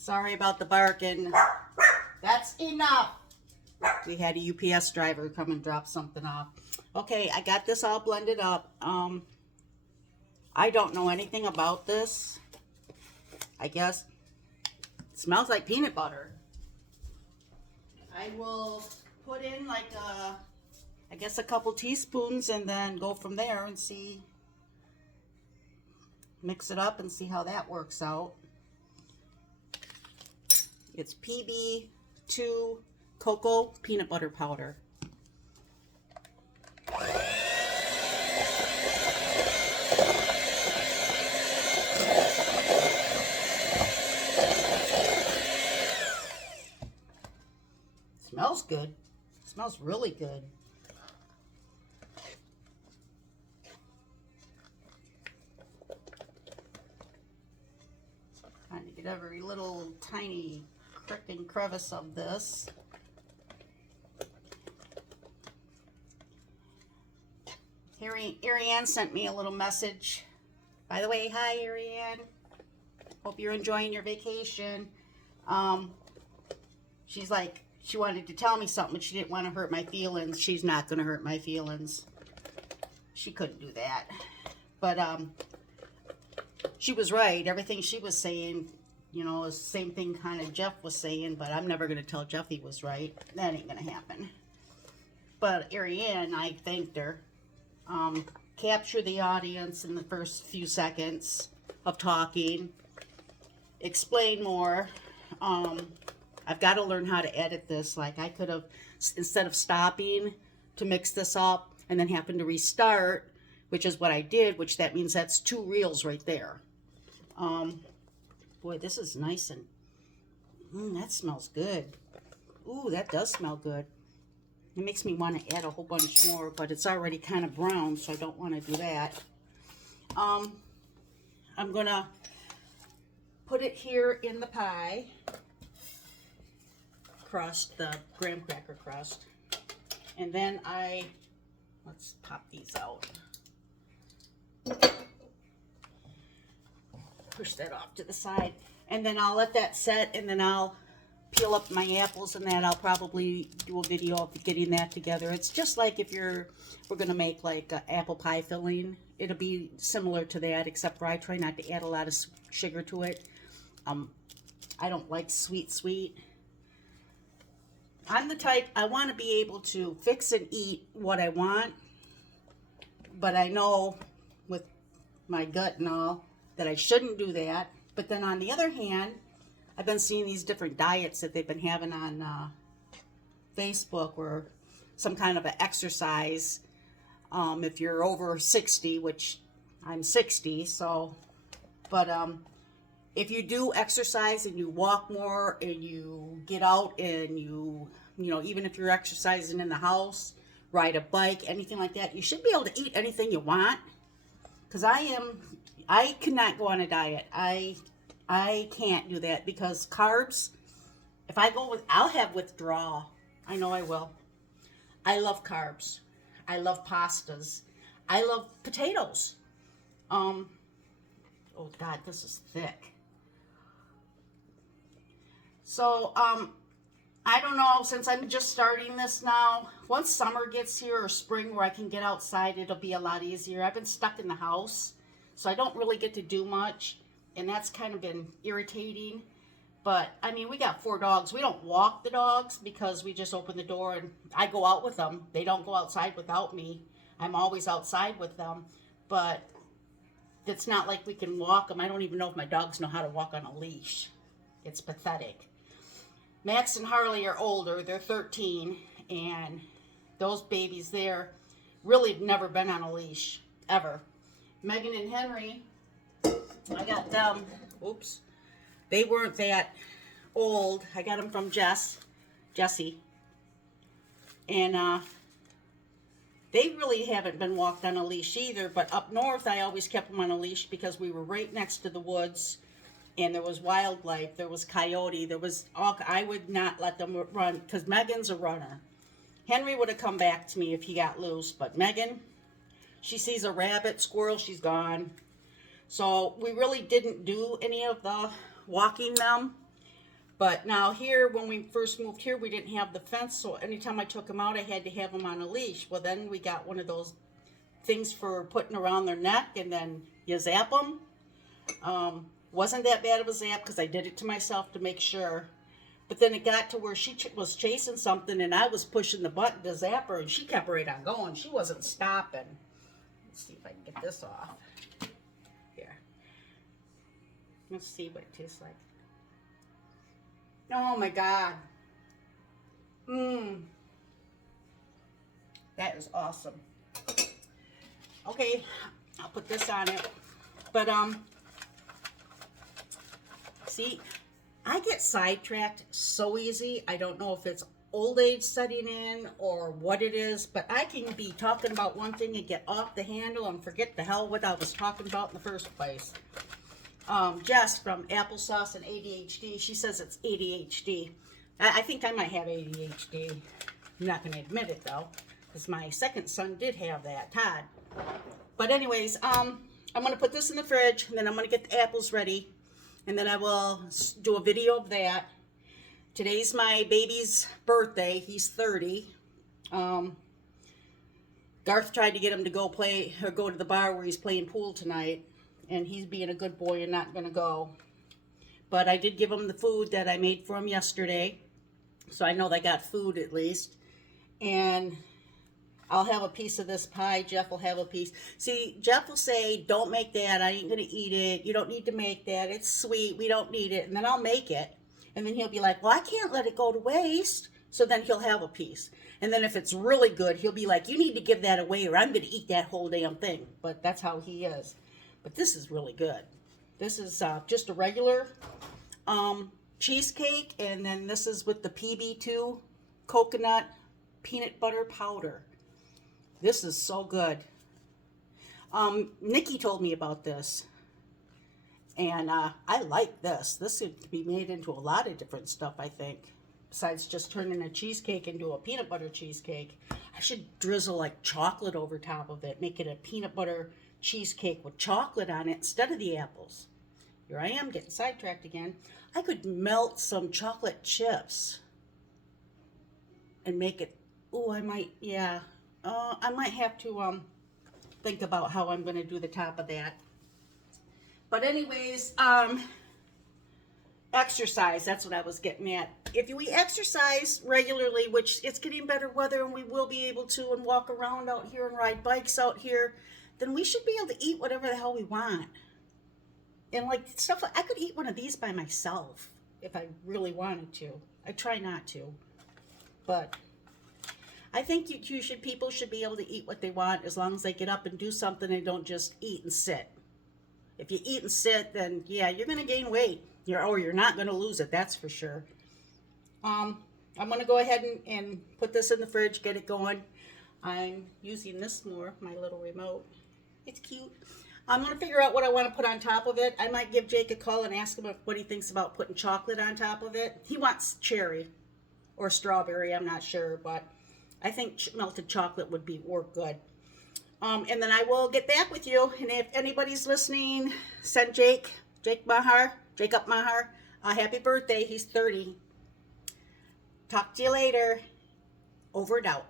Sorry about the barking. That's enough. We had a UPS driver come and drop something off. Okay, I got this all blended up. I don't know anything about this. I guess it smells like peanut butter. I will put in like I guess a couple teaspoons and then go from there and see. Mix it up and see how that works out. It's PB2 cocoa peanut butter powder. Smells good. Smells really good. Trying to get every little tiny crick and crevice of this. Ariane sent me a little message. By the way, hi Ariane. Hope you're enjoying your vacation. She's like, she wanted to tell me something, but she didn't want to hurt my feelings. She's not going to hurt my feelings. She couldn't do that. But she was right. Everything she was saying, you know, is the same thing kind of Jeff was saying, but I'm never going to tell Jeff he was right. That ain't going to happen. But Ariane, I thanked her. Capture the audience in the first few seconds of talking. Explain more. I've got to learn how to edit this. Like I could have, instead of stopping to mix this up and then happen to restart, which is what I did, which that means that's 2 reels right there. Boy, this is nice and, that smells good. Ooh, that does smell good. It makes me want to add a whole bunch more, but it's already kind of brown, so I don't want to do that. I'm going to put it here in the pie. Crust, the graham cracker crust. And then let's pop these out. Push that off to the side. And then I'll let that set, and then I'll peel up my apples and that. I'll probably do a video of getting that together. It's just like if we're going to make like an apple pie filling. It'll be similar to that, except for I try not to add a lot of sugar to it. I don't like sweet. I'm the type, I want to be able to fix and eat what I want, but I know with my gut and all that I shouldn't do that. But then on the other hand, I've been seeing these different diets that they've been having on Facebook, or some kind of an exercise. If you're over 60, which I'm 60, so, but if you do exercise and you walk more and you get out and you know, even if you're exercising in the house, ride a bike, anything like that, you should be able to eat anything you want. Because I cannot go on a diet. I can't do that because carbs, if I go I'll have withdrawal. I know I will. I love carbs. I love pastas. I love potatoes. Oh God, this is thick. So, I don't know, since I'm just starting this now, once summer gets here or spring where I can get outside, it'll be a lot easier. I've been stuck in the house, so I don't really get to do much, and that's kind of been irritating. But, I mean, we got 4 dogs. We don't walk the dogs because we just open the door and I go out with them. They don't go outside without me. I'm always outside with them, but it's not like we can walk them. I don't even know if my dogs know how to walk on a leash. It's pathetic. Max and Harley are older. They're 13, and those babies there really have never been on a leash, ever. Megan and Henry, I got them. Oops. They weren't that old. I got them from Jessie. And they really haven't been walked on a leash either, but up north I always kept them on a leash because we were right next to the woods. And there was wildlife, there was coyote, there was all, I would not let them run, because Megan's a runner. Henry would have come back to me if he got loose, but Megan, she sees a rabbit, squirrel, she's gone. So we really didn't do any of the walking them. But now here, when we first moved here, we didn't have the fence, so anytime I took them out, I had to have them on a leash. Well, then we got one of those things for putting around their neck, and then you zap them. Wasn't that bad of a zap because I did it to myself to make sure. But then it got to where she was chasing something, and I was pushing the button to zap her, and she kept right on going. She wasn't stopping. Let's see if I can get this off. Here. Let's see what it tastes like. Oh my God. That is awesome. Okay, I'll put this on it. But see, I get sidetracked so easy. I don't know if it's old age setting in or what it is, but I can be talking about one thing and get off the handle and forget the hell what I was talking about in the first place. Jess from Applesauce and ADHD, she says it's ADHD. I think I might have ADHD. I'm not going to admit it though, because my second son did have that, Todd. But anyways, I'm going to put this in the fridge, and then I'm going to get the apples ready, and then I will do a video of that. Today's my baby's birthday. He's 30. Garth tried to get him to go to the bar where he's playing pool tonight, and he's being a good boy and not going to go. But I did give him the food that I made for him yesterday, so I know they got food at least. And I'll have a piece of this pie. Jeff will have a piece. See, Jeff will say, don't make that. I ain't going to eat it. You don't need to make that. It's sweet. We don't need it. And then I'll make it. And then he'll be like, well, I can't let it go to waste. So then he'll have a piece. And then if it's really good, he'll be like, you need to give that away or I'm going to eat that whole damn thing. But that's how he is. But this is really good. This is just a regular cheesecake. And then this is with the PB2 coconut peanut butter powder. This is so good. Nikki told me about this. And I like this. This could be made into a lot of different stuff, I think. Besides just turning a cheesecake into a peanut butter cheesecake. I should drizzle like chocolate over top of it. Make it a peanut butter cheesecake with chocolate on it instead of the apples. Here I am getting sidetracked again. I could melt some chocolate chips and make it. Oh, I might, yeah. I might have to think about how I'm going to do the top of that. But anyways, exercise, that's what I was getting at. If we exercise regularly, which it's getting better weather and we will be able to and walk around out here and ride bikes out here, then we should be able to eat whatever the hell we want. And like stuff, I could eat one of these by myself if I really wanted to. I try not to, but I think people should be able to eat what they want as long as they get up and do something and don't just eat and sit. If you eat and sit, then yeah, you're going to gain weight. You're not going to lose it, that's for sure. I'm going to go ahead and put this in the fridge, get it going. I'm using this more, my little remote. It's cute. I'm going to figure out what I want to put on top of it. I might give Jake a call and ask him what he thinks about putting chocolate on top of it. He wants cherry or strawberry, I'm not sure, but I think melted chocolate would work good. And then I will get back with you. And if anybody's listening, send Jacob Mahar, happy birthday. He's 30. Talk to you later. Over and out.